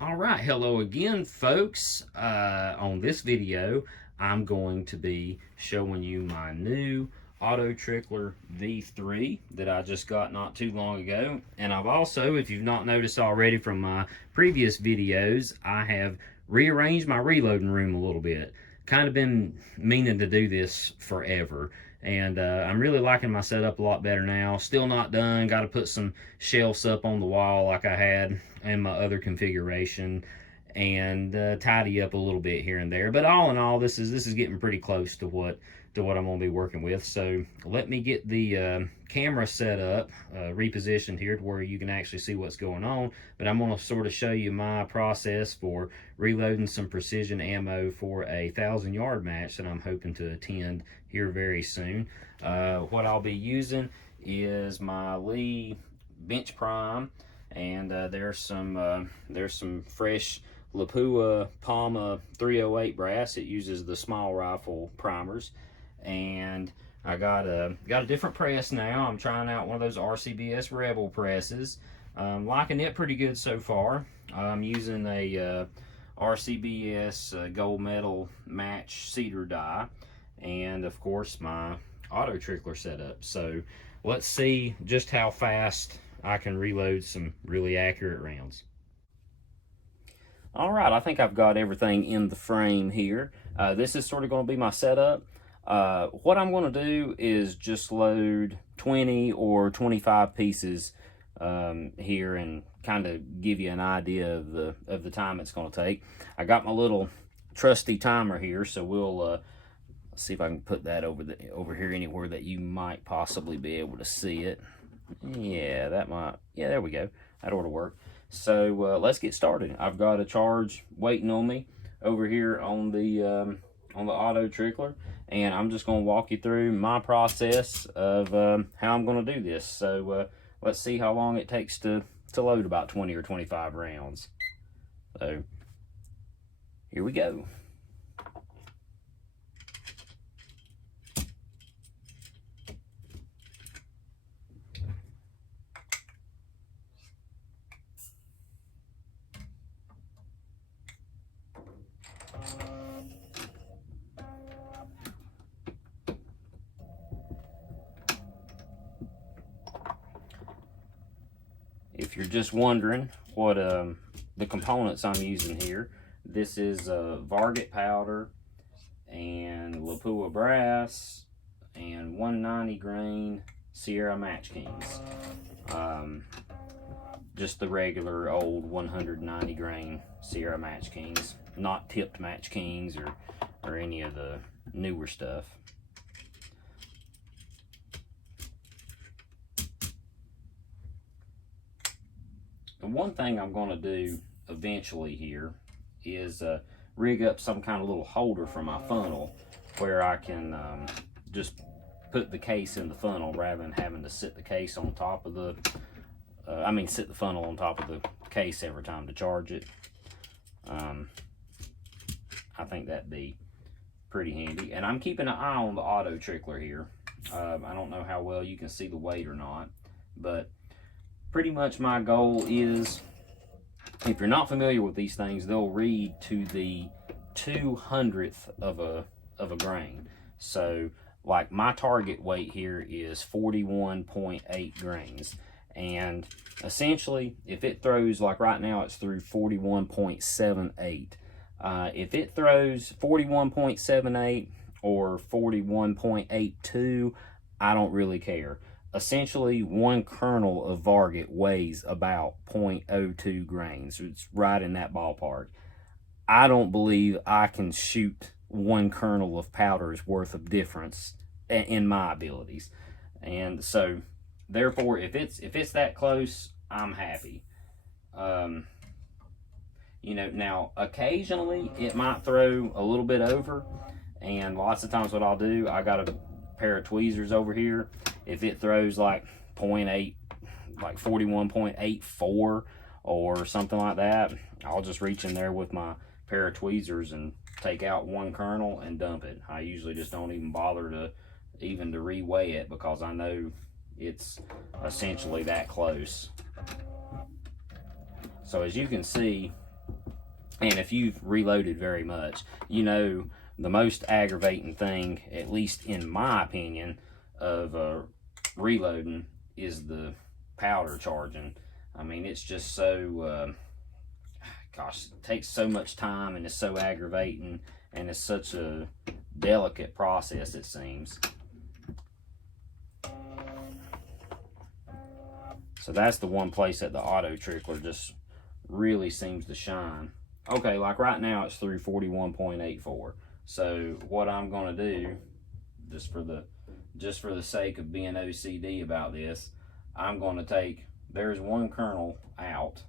All right, hello again, folks. On this video, I'm going to be showing you my new AutoTrickler V3 that I just got not too long ago. And I've also, if you've not noticed already from my previous videos, I have rearranged my reloading room a little bit. Kind of been meaning to do this forever. And I'm really liking my setup a lot better now. Still not done. Got to put some shelves up on the wall like I had in my other configuration, and tidy up a little bit here and there. But all in all, this is getting pretty close to what I'm gonna be working with. So let me get the camera set up, repositioned here to where you can actually see what's going on. But I'm gonna sort of show you my process for reloading some precision ammo for a 1,000-yard match that I'm hoping to attend here very soon. What I'll be using is my Lee Bench Prime, and there's some fresh Lapua Palma 308 brass. It uses the small rifle primers, and I got a different press now. I'm trying out one of those RCBS Rebel presses. Liking it pretty good so far. I'm using a RCBS gold medal match cedar die, and of course my AutoTrickler setup. So let's see just how fast I can reload some really accurate rounds. All right, I think I've got everything in the frame here. This is sort of going to be my setup. What I'm going to do is just load 20 or 25 pieces here and kind of give you an idea of the time it's going to take. I got my little trusty timer here, so we'll see if I can put that over here anywhere that you might possibly be able to see it. Yeah, there we go. That ought to work. So let's get started. I've got a charge waiting on me over here on the AutoTrickler, and I'm just going to walk you through my process of how I'm going to do this. So let's see how long it takes to load about 20 or 25 rounds. So here we go. If you're just wondering what the components I'm using here, this is Varget powder and Lapua brass and 190 grain Sierra Match Kings. Just the regular old 190 grain Sierra Match Kings, not tipped Match Kings or any of the newer stuff. The one thing I'm going to do eventually here is rig up some kind of little holder for my funnel where I can just put the case in the funnel rather than having to sit the case on top of the sit the funnel on top of the case every time to charge it. I think that'd be pretty handy. And I'm keeping an eye on the AutoTrickler here. I don't know how well you can see the weight or not, but pretty much my goal is, if you're not familiar with these things, they'll read to the 200th of a grain. So like my target weight here is 41.8 grains. And essentially, if it throws, like right now it's through 41.78. If it throws 41.78 or 41.82, I don't really care. Essentially, one kernel of Varget weighs about 0.02 grains. It's right in that ballpark. I don't believe I can shoot one kernel of powder's worth of difference in my abilities. And so, therefore, if it's that close, I'm happy. Now, occasionally, it might throw a little bit over. And lots of times what I'll do, I got a pair of tweezers over here. If it throws like 0.8, like 41.84 or something like that, I'll just reach in there with my pair of tweezers and take out one kernel and dump it. I usually just don't even bother to reweigh it because I know it's essentially that close. So as you can see, And if you've reloaded very much, you know the most aggravating thing, at least in my opinion, of reloading is the powder charging. I mean, it's just so, gosh, it takes so much time and it's so aggravating and it's such a delicate process, it seems. So that's the one place that the AutoTrickler just really seems to shine. Okay, like right now it's through 41.84. So what I'm gonna do, just for the sake of being OCD about this, I'm gonna take, there's one kernel out.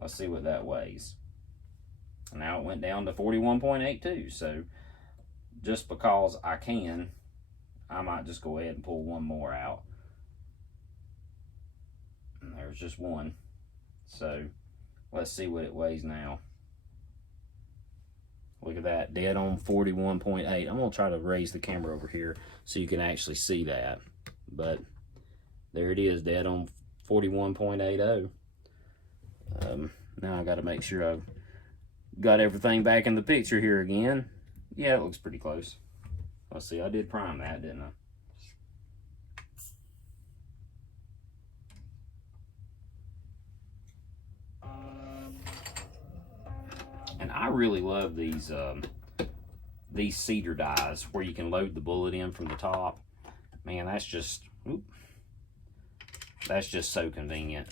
Let's see what that weighs. Now it went down to 41.82. So just because I can, I might just go ahead and pull one more out. And there's just one. So let's see what it weighs now. Look at that, dead on 41.8. I'm gonna try to raise the camera over here so you can actually see that. But there it is, dead on 41.80. Now I gotta make sure I've got everything back in the picture here again. Yeah, it looks pretty close. Let's see, I did prime that, didn't I? And I really love these cedar dies where you can load the bullet in from the top. Man, that's just so convenient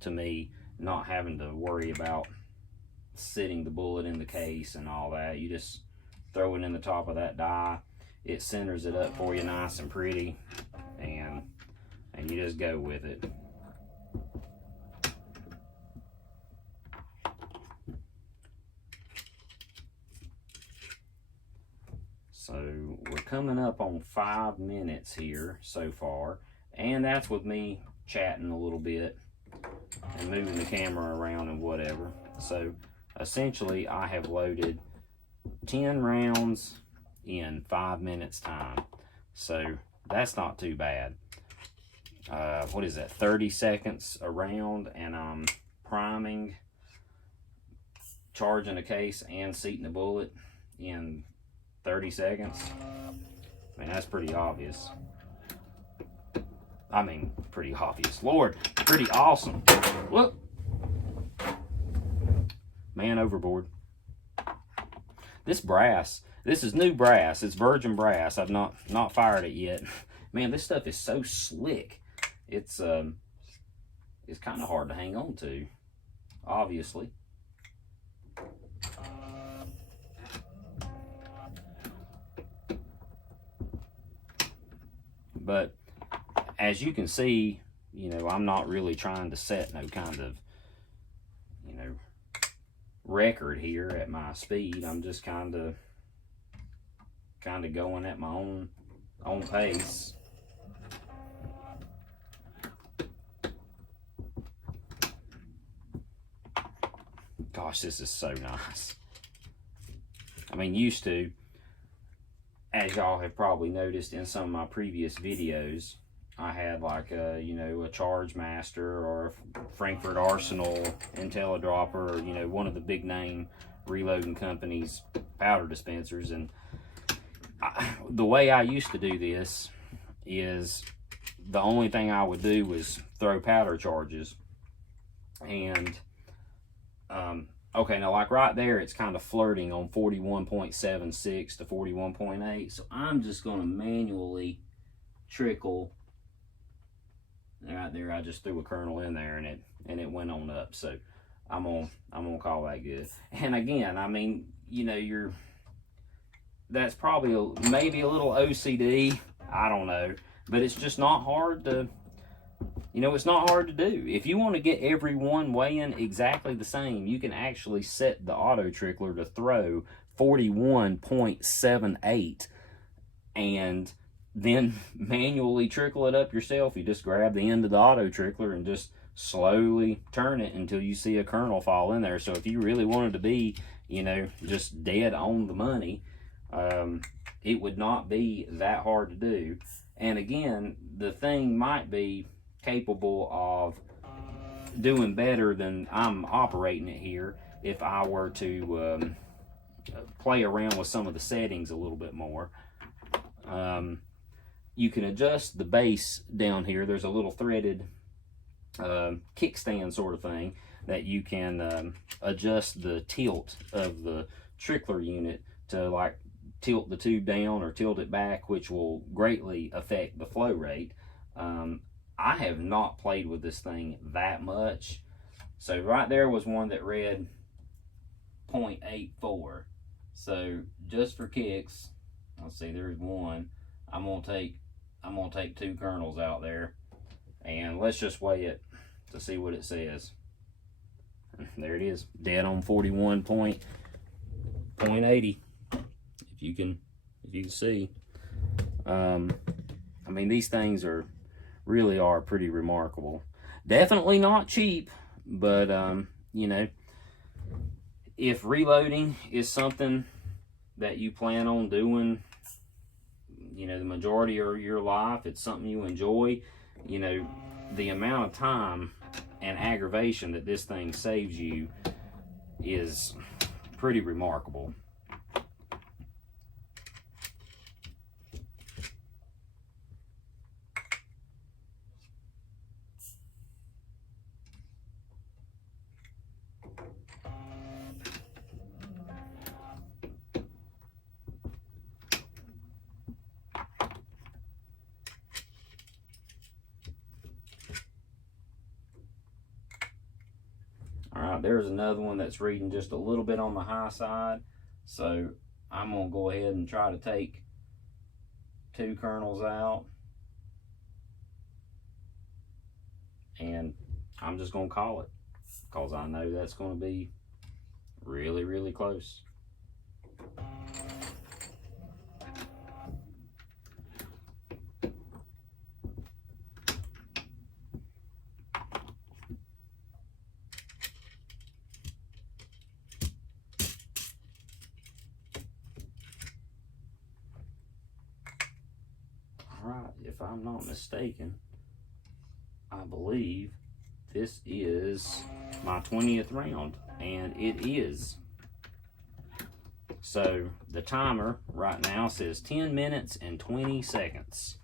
to me, not having to worry about sitting the bullet in the case and all that. You just throw it in the top of that die. It centers it up for you nice and pretty, and you just go with it. So we're coming up on 5 minutes here so far, and that's with me chatting a little bit and moving the camera around and whatever. So essentially I have loaded 10 rounds in 5 minutes time. So that's not too bad. What is that, 30 seconds a round, and I'm priming, charging a case, and seating the bullet in 30 seconds. I mean, that's pretty obvious. I mean, pretty obvious. Lord, pretty awesome. Look. Man overboard. This brass, this is new brass. It's virgin brass. I've not fired it yet. Man, this stuff is so slick. It's kind of hard to hang on to, obviously. But as you can see, you know, I'm not really trying to set no kind of, you know, record here at my speed. I'm just kind of going at my own pace. Gosh, this is so nice. I mean, used to, as y'all have probably noticed in some of my previous videos, I had like a, you know, a Charge Master or a Frankfurt Arsenal IntelliDropper, or, you know, one of the big name reloading companies' powder dispensers. And the way I used to do this is the only thing I would do was throw powder charges. And okay, now like right there, it's kind of flirting on 41.76 to 41.8. So I'm just going to manually trickle. Right there, I just threw a kernel in there, and it went on up. So I'm gonna call that good. And again, I mean, you know, that's probably maybe a little OCD. I don't know, but it's just not hard to. You know, it's not hard to do. If you want to get every one weighing exactly the same, you can actually set the AutoTrickler to throw 41.78 and then manually trickle it up yourself. You just grab the end of the AutoTrickler and just slowly turn it until you see a kernel fall in there. So if you really wanted to be, you know, just dead on the money, it would not be that hard to do. And again, the thing might be capable of doing better than I'm operating it here, if I were to play around with some of the settings a little bit more. You can adjust the base down here. There's a little threaded kickstand sort of thing that you can adjust the tilt of the trickler unit to like tilt the tube down or tilt it back, which will greatly affect the flow rate. I have not played with this thing that much. So right there was one that read 0.84. So just for kicks, let's see, there's one. I'm gonna take 2 kernels out there, and let's just weigh it to see what it says. There it is, dead on 41.80. If you can see. I mean, these things really are pretty remarkable. Definitely not cheap, but you know, if reloading is something that you plan on doing, you know, the majority of your life, it's something you enjoy, you know, the amount of time and aggravation that this thing saves you is pretty remarkable. Alright, there's another one that's reading just a little bit on the high side. So I'm going to go ahead and try to take 2 kernels out. And I'm just going to call it, because I know that's going to be really, really close. Alright, if I'm not mistaken, I believe this is my 20th round, and it is. So the timer right now says 10 minutes and 20 seconds,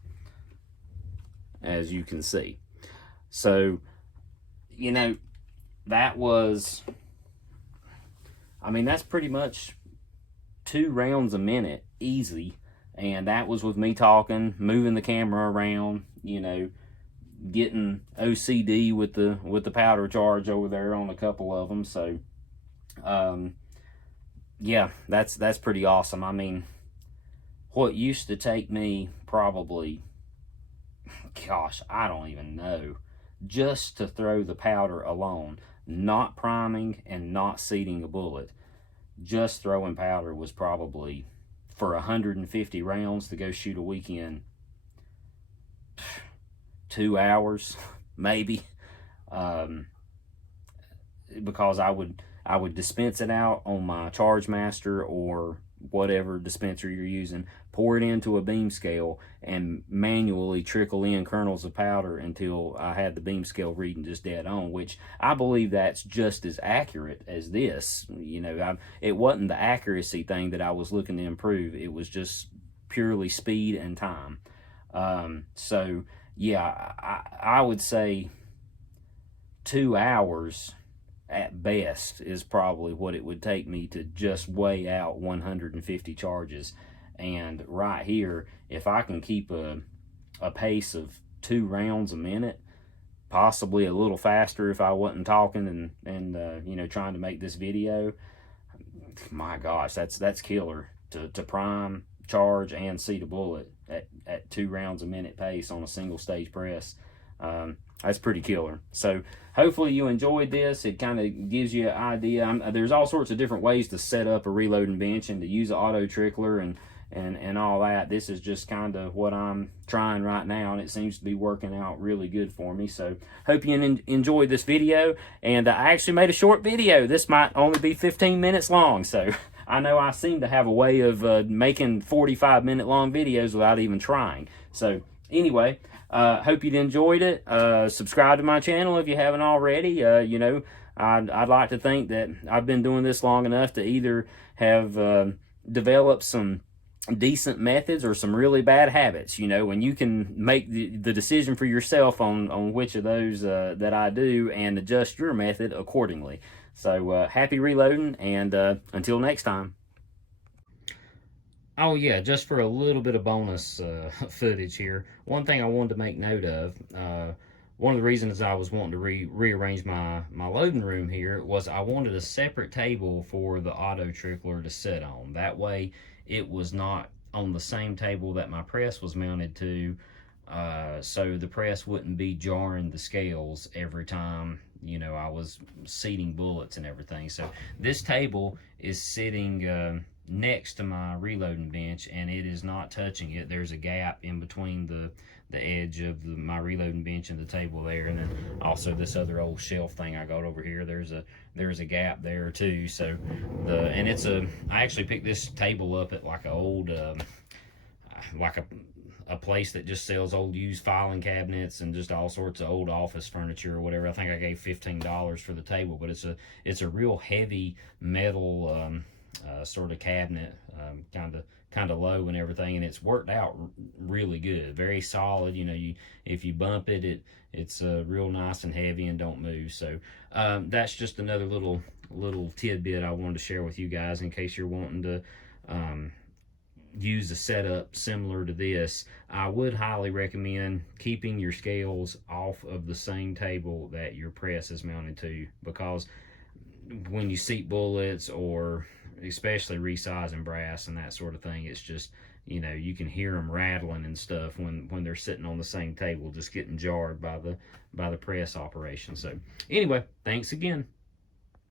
as you can see. So, you know, that was, I mean, that's pretty much 2 rounds a minute, easy. And that was with me talking, moving the camera around, you know, getting OCD with the powder charge over there on a couple of them. So, yeah, that's pretty awesome. I mean, what used to take me probably, gosh, I don't even know, just to throw the powder alone, not priming and not seating a bullet, just throwing powder was probably, for 150 rounds to go shoot a weekend, 2 hours maybe, because I would dispense it out on my Charge Master or whatever dispenser you're using, pour it into a beam scale, and manually trickle in kernels of powder until I had the beam scale reading just dead on, which I believe that's just as accurate as this. You know, it wasn't the accuracy thing that I was looking to improve. It was just purely speed and time. So, yeah, I would say 2 hours at best is probably what it would take me to just weigh out 150 charges. And right here, if I can keep a pace of 2 rounds a minute, possibly a little faster if I wasn't talking and you know, trying to make this video, my gosh, that's killer to prime, charge, and seat a bullet at 2 rounds a minute pace on a single stage press. That's pretty killer. So hopefully you enjoyed this. It kind of gives you an idea. There's all sorts of different ways to set up a reloading bench and to use an AutoTrickler and all that. This is just kind of what I'm trying right now, and it seems to be working out really good for me. So hope you enjoyed this video. And I actually made a short video. This might only be 15 minutes long. So I know I seem to have a way of making 45-minute long videos without even trying. So anyway, hope you enjoyed it. Subscribe to my channel if you haven't already. You know, I'd like to think that I've been doing this long enough to either have developed some decent methods or some really bad habits, you know, when you can make the decision for yourself on which of those that I do and adjust your method accordingly. So happy reloading, and until next time. Oh yeah, just for a little bit of bonus footage here. One thing I wanted to make note of. One of the reasons I was wanting to rearrange my loading room here was I wanted a separate table for the AutoTrickler to sit on. That way it was not on the same table that my press was mounted to, so the press wouldn't be jarring the scales every time, you know, I was seating bullets and everything. So this table is sitting next to my reloading bench, and it is not touching it. There's a gap in between the edge of my reloading bench and the table there, and then also this other old shelf thing I got over here. There's a gap there too. So I actually picked this table up at like a old like a place that just sells old used filing cabinets and just all sorts of old office furniture or whatever. I think I gave $15 for the table, but it's a real heavy metal sort of cabinet, kind of low and everything, and it's worked out really good, very solid. You know, if you bump it, it's real nice and heavy and don't move. So that's just another little tidbit I wanted to share with you guys in case you're wanting to use a setup similar to this. I would highly recommend keeping your scales off of the same table that your press is mounted to, because when you seat bullets, or especially resizing brass and that sort of thing, it's just, you know, you can hear them rattling and stuff when they're sitting on the same table, just getting jarred by the press operation. So anyway, thanks again.